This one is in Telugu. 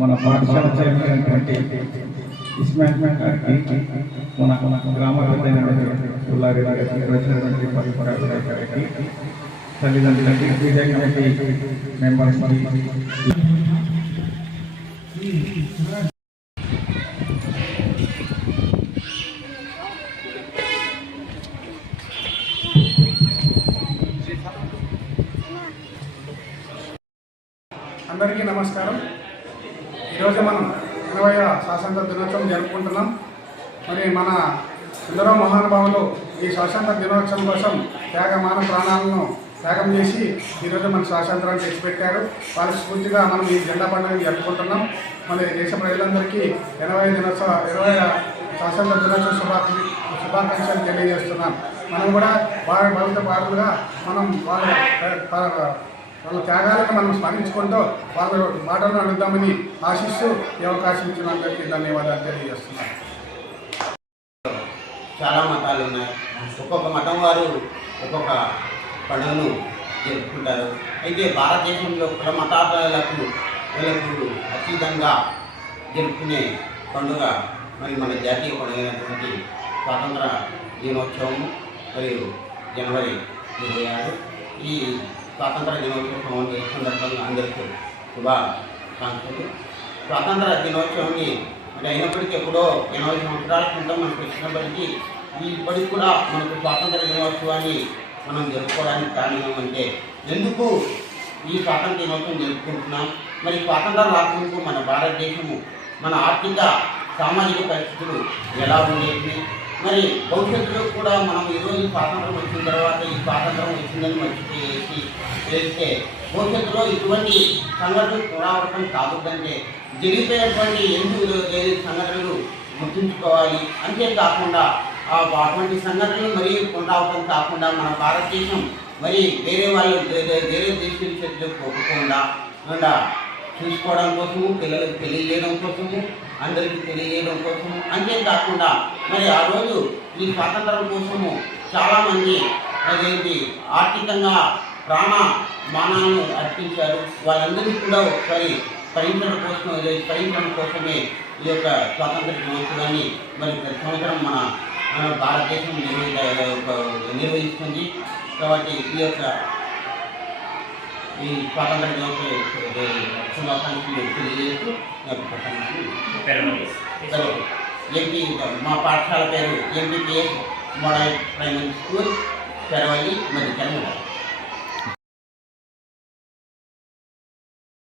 మన పాఠశాల చైర్మన్ ఇస్మాయిల్ గారికి మన గ్రామ తల్లిదండ్రులకి విజయ కమిటీ మెంబర్స్ అందరికీ నమస్కారం. ఈరోజు మనం 80వ స్వాతంత్ర దినోత్సవం జరుపుకుంటున్నాం. మరి మన ఎందరో మహానుభావులు ఈ స్వాతంత్ర దినోత్సవం కోసం త్యాగమాన ప్రాణాలను త్యాగం చేసి ఈరోజు మన స్వాతంత్రాన్ని తెచ్చిపెట్టారు. వాళ్ళ స్ఫూర్తిగా మనం ఈ జెండా పండుగ జరుపుకుంటున్నాం. మరి దేశ ప్రజలందరికీ 80వ స్వాతంత్ర దినోత్సవ శుభాకాంక్షలు తెలియజేస్తున్నాం. మనం కూడా భవిత భారతులుగా మనం వాళ్ళ త్యాగాలను మనం స్మరించుకుంటూ వాళ్ళ మాటలను అడుగుదామని ఆశిస్తూ ఈ అవకాశం ఇచ్చిన అందరికీ ధన్యవాదాలు తెలియజేస్తున్నాను. చాలా మతాలు ఉన్నాయి. ఒక్కొక్క మతం వారు ఒక్కొక్క పండుగను జరుపుకుంటారు. అయితే భారతదేశంలో కుల మతాలకు వీళ్ళకు అతీతంగా జరుపుకునే పండుగ మరి మన జాతీయ పండుగ అయినటువంటి స్వాతంత్ర దినోత్సవం మరియు జనవరి 26. ఈ స్వాతంత్ర దినోత్సవం సందర్భంగా అందరికీ శుభాకాంక్షలు. స్వాతంత్ర దినోత్సవాన్ని మరి అయినప్పటికీ ఎప్పుడో 80 సంవత్సరాల క్రితం మనకు వచ్చినప్పటికీ ఇప్పటికి కూడా మనకు స్వాతంత్ర దినోత్సవాన్ని మనం జరుపుకోవడానికి కారణం ఏమంటే, ఎందుకు ఈ స్వాతంత్ర దినోత్సవం జరుపుకుంటున్నాం? మరి స్వాతంత్రం రాకముందు మన భారతదేశము మన ఆర్థిక సామాజిక పరిస్థితులు ఎలా ఉండేవి? మరి భవిష్యత్తులో కూడా మనం ఈరోజు స్వాతంత్రం వచ్చిన తర్వాత ఈ స్వాతంత్రం వచ్చిందని మర్చిపోయేసి చేస్తే భవిష్యత్తులో ఇటువంటి సంఘటనలు పునరావృతం కాకూడదంటే జరిగిపోయినటువంటి ఎందుకు సంఘటనలు గుర్తుంచుకోవాలి. అంతేకాకుండా అటువంటి సంఘటనలు మరియు పునరావృతం కాకుండా మన భారతదేశం మరి వేరే దేశం చేతిలో పోకుండా చూసుకోవడం కోసము, పిల్లలకు తెలియజేయడం కోసము, అందరికీ తెలియజేయడం కోసము, అంతేకాకుండా మరి ఆ రోజు ఈ స్వాతంత్రం కోసము చాలామంది అదేంటి ఆర్థికంగా ప్రాణమానాలను అర్పించారు. వాళ్ళందరికీ కూడా ఒకసారి స్మరించడం కోసమే ఈ యొక్క స్వాతంత్ర దినోత్సవాన్ని మరి ప్రతి సంవత్సరం మన భారతదేశం నిర్వహిస్తుంది. కాబట్టి ఈ స్వాతంత్ర దినోత్సవ శుభాకాంక్షలు తెలియజేస్తూ ఎంపీ మా పాఠశాల పేరు MPPS model primary school, Peravalli, మరి కర్నూలు.